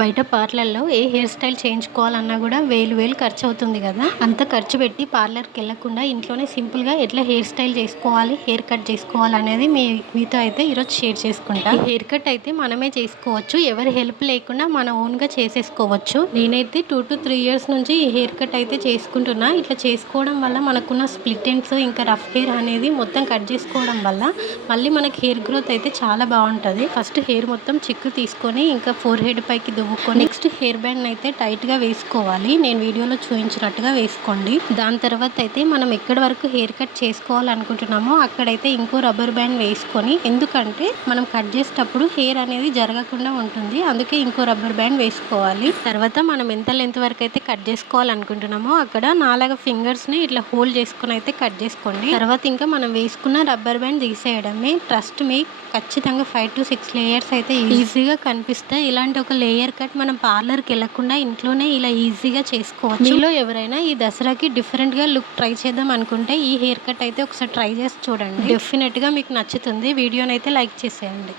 బయట పార్లర్‌లో ఏ hair style చేయించుకోవాలన్నా గూడా వేలు ఖర్చు అవుతుంది గదా! అంత ఖర్చు పెట్టి పార్లర్‌కెళ్ళకుండా ఇంట్లోనే సింపుల్‌గా ఎట్లా హెయిర్ స్టైల్ చేసుకోవాలి, హెయిర్ కట్ చేసుకోవాలనేది మీతో అయితే ఈరోజు షేర్ చేసుకుంటా. ఈ హెయిర్ కట్ అయితే మనమే చేసుకోవచ్చు. ఎవరి హెల్ప్ లేకుండా మన ఓన్‌గా చేసేసుకోవచ్చు. నేనైతే 2-3 ఇయర్స్ నుంచి ఈ హెయిర్ కట్ అయితే చేసుకుంటున్నా. ఇట్లా చేసుకోవడం వల్ల మనకున్న స్ప్లిట్ ఎండ్స్ ఇంకా రఫ్ హెయిర్ అనేది మొత్తం కట్ చేసుకోవడం వల్ల మళ్ళీ మనకి హెయిర్ గ్రోత్ అయితే చాలా బావుంటది. ఫస్ట్ హెయిర్ మొత్తం చిక్కు తీసుకొని ఇంకా ఫోర్ హెడ్ పైకి దువ్వుకొని నెక్స్ట్ హెయిర్ బ్యాండ్ అయితే టైట్‌గా వేసుకోవాలి. నేను వీడియోలో చూయించినట్టుగా వేసుకోండి. దాని తర్వాత అయితే మనం ఎక్కడి వరకు హెయిర్ కట్ చేసుకోవాలనుకుంటున్నామో అక్కడైతే ఇంకో రబ్బర్ బ్యాండ్ వేసుకొని, ఎందుకంటే మనం కట్ చేసేటప్పుడు హెయిర్ అనేది జరగకుండా ఉంటుంది. అందుకే ఇంకో రబ్బర్ బ్యాండ్ వేసుకోవాలి. తర్వాత మనం ఎంత లెంత్ వరకు అయితే కట్ చేసుకోవాలనుకుంటున్నామో అక్కడ నాలాగా ఫింగర్స్‌ని ఇట్లా హోల్డ్ చేసుకొని అయితే కట్ చేసుకోండి. తర్వాత ఇంకా మనం వేసుకున్న రబ్బర్ బ్యాండ్ తీసేయడమే. ట్రస్ట్ మీ, ఖచ్చితంగా 5-6 లేయర్స్ అయితే ఈజీగా కనిపిస్తాయి. ఇలాంటి ఒక లేయర్ కట్ మనం పార్లర్‌కి వెళ్ళకుండా ఇంట్లోనే ఇలా ఈజీగా చేసుకోవచ్చు. మీలో ఎవరైనా ఈ దసరాకి డిఫరెంట్‌గా లుక్ ట్రై చేద్దాం అనుకుంటే ఈ హెయిర్ కట్ అయితే ఒకసారి ట్రై చేసి చూడండి. డెఫినెట్‌గా మీకు నచ్చుతుంది. వీడియోనైతే లైక్ చేసేయండి.